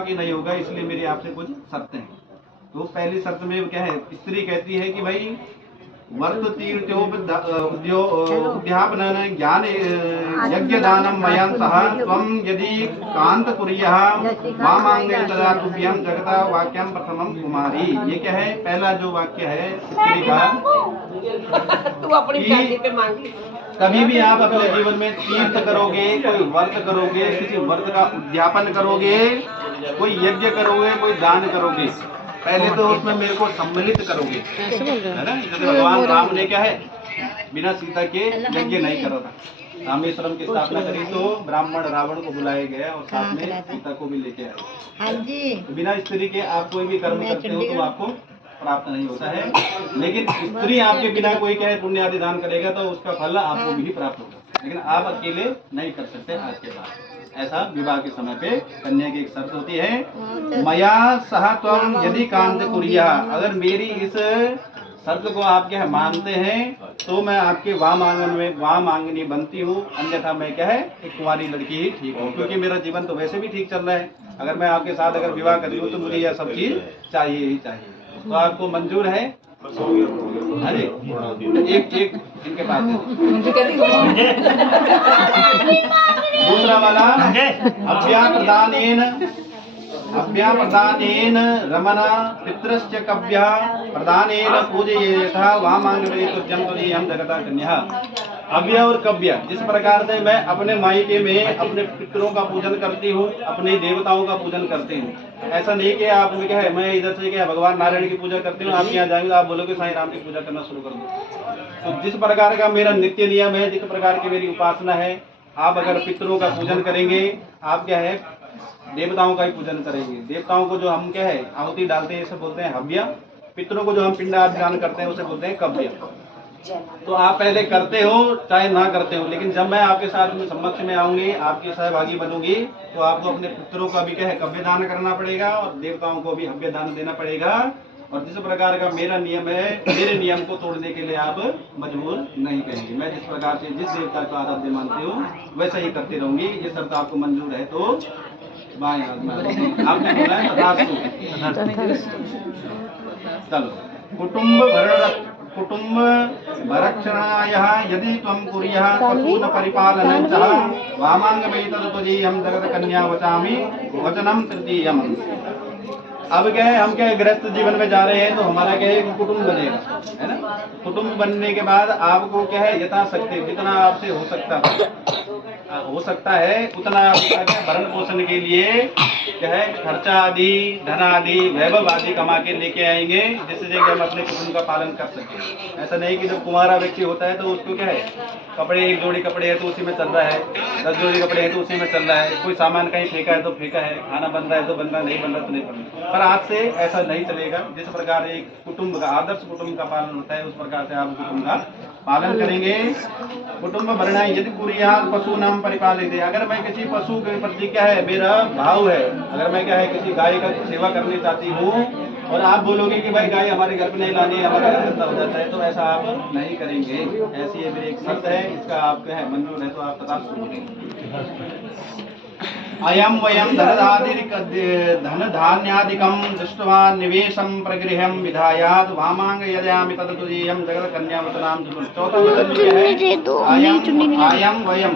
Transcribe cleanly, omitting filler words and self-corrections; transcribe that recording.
कि नहीं होगा, इसलिए मेरी आपसे कुछ शर्तें हैं। तो पहली शर्त में क्या है, स्त्री कहती है कि भाई वर्त तीर्थोपद्यापन ज्ञान यज्ञ दानम मयं सह त्वं यदि कांत कुर्यः वामांगे तदा तुभ्यं जगता वाक्यम प्रथमम कुमारी। ये क्या है, पहला जो वाक्य है स्त्री का, तू अपनी शादी पे मांगी। कभी भी आप अपने जीवन में तीर्थ करोगे, कोई व्रत करोगे, किसी व्रत का उद्यापन करोगे, कोई यज्ञ करोगे, कोई दान करोगे, पहले तो उसमें मेरे को सम्मिलित करोगे, है ना। जैसे भगवान राम ने क्या है, बिना सीता के यज्ञ नहीं करा था। रामेश्वरम की स्थापना करी तो ब्राह्मण रावण को बुलाया गया और साथ में सीता को भी लेके आए। तो बिना स्त्री के आप कोई भी कर्म करते हो तो आपको प्राप्त नहीं होता है, लेकिन स्त्री आपके बिना कोई क्या है पुण्य आदि दान करेगा तो उसका फल आपको भी प्राप्त होगा, लेकिन आप अकेले नहीं कर सकते आज के बाद। ऐसा विवाह के समय पे कन्या की एक शर्त होती है, मया सह त्वं यदि कांत कुर्या, अगर मेरी इस शर्त को आप क्या है मानते हैं तो मैं आपके वामांगनी बनती हूँ, अन्यथा मैं क्या है एक कुंवारी लड़की ही ठीक हूँ, क्योंकि मेरा जीवन तो वैसे भी ठीक चल रहा है। अगर मैं आपके साथ अगर विवाह कर रही हूँ तो मुझे यह सब चीज चाहिए ही चाहिए। तो आपको मंजूर है? अरे एक इनके पास है। दूसरा वाला अभ्याप्रदानेन रमना पितृश्च कव्यः प्रदानेन पूजयेथा वामांगमेतुज्यं तुरीयं जगता कन्या। अव्य और कव्य, जिस प्रकार से मैं अपने मायके में अपने पितरों का पूजन करती हूँ, अपने देवताओं का पूजन करती हूँ, ऐसा नहीं कि आप क्या है मैं इधर से क्या भगवान नारायण की पूजा करती हूँ, आप यहाँ जाएंगे आप बोलोगे साईं राम की पूजा करना शुरू कर दो। तो जिस प्रकार का मेरा नित्य नियम है, जिस प्रकार की मेरी उपासना है, आप अगर पितरों का पूजन करेंगे, आप क्या है देवताओं का ही पूजन करेंगे। देवताओं को जो हम क्या है आहुति डालते हैं इसे बोलते हैं हव्य, पितरों को जो हम पिंड आदि दान करते हैं उसे बोलते हैं कव्य। तो आप पहले करते हो चाहे ना करते हो, लेकिन जब मैं आपके साथ में समक्ष में आऊंगी, आपकी सहभागी बनूंगी, तो आपको अपने पितरों का भी क्या है कव्य दान करना पड़ेगा और देवताओं को भी हव्य दान देना पड़ेगा। और जिस प्रकार का मेरा नियम है, मेरे नियम को तोड़ने के लिए आप मजबूर नहीं करेंगे। मैं जिस प्रकार से जिस देवता को आराध्य मानती हूँ वैसा ही करती रहूंगी। ये शर्त आपको मंजूर है तो बाएं हाथ में आपने बोला है तथास्तु। चलो, कुटुंब भरक्षणाय यदि त्वं कुर्यः पशून् परिपालनं च वामांगमेतदुपजीयं जगत कन्या वचामि वचनं तृतीयम्। अब क्या है, हम क्या है गृहस्थ जीवन में जा रहे हैं तो हमारा क्या है कुटुंब बनेगा, है ना। कुटुंब बनने के बाद आपको क्या है यथाशक्ति जितना आपसे हो सकता है उतना आपका क्या भरण पोषण के लिए क्या है खर्चा आदि धन आदि वैभव आदि कमा के लेके आएंगे, जिससे कि हम अपने कुटुंब का पालन कर सकें। ऐसा नहीं कि जब कुंवारा व्यक्ति होता है तो उसको क्या है कपड़े, एक जोड़ी कपड़े है तो उसी में चल रहा है, 10 जोड़ी कपड़े हैं तो उसी में चल रहा है, कोई सामान कहीं फेंका है तो फेंका है, खाना बन रहा है तो बन रहा, नहीं बन रहा तो नहीं बन रहा। पर आज से ऐसा नहीं चलेगा। जिस प्रकार एक कुटुंब का आदर्श कुटुंब का पालन होता है उस प्रकार से आप कुटुंब का पालन करेंगे। कुटुंब भरना यदि कुर्यात् पशूनां परिपालिते, अगर मैं किसी पशु के प्रति क्या है मेरा भाव है, अगर मैं क्या है किसी गाय का सेवा करनी चाहती हूँ और आप बोलोगे कि भाई गाय हमारे घर पे नहीं लानी है, हमारा घर गंदा हो जाता है, तो ऐसा आप नहीं करेंगे। ऐसी ये मेरी एक शर्त है, इसका आप क्या है मंजूर है तो आप तथास्तु बोलेंगे। अयम वयम धनधान्यादिकं दृष्ट्वा निवेशं प्रगृह्यं विधायात् वामांग यजयामि तदतुदीयं जगत कन्या वचनां। चौथा वचन है अयम वयम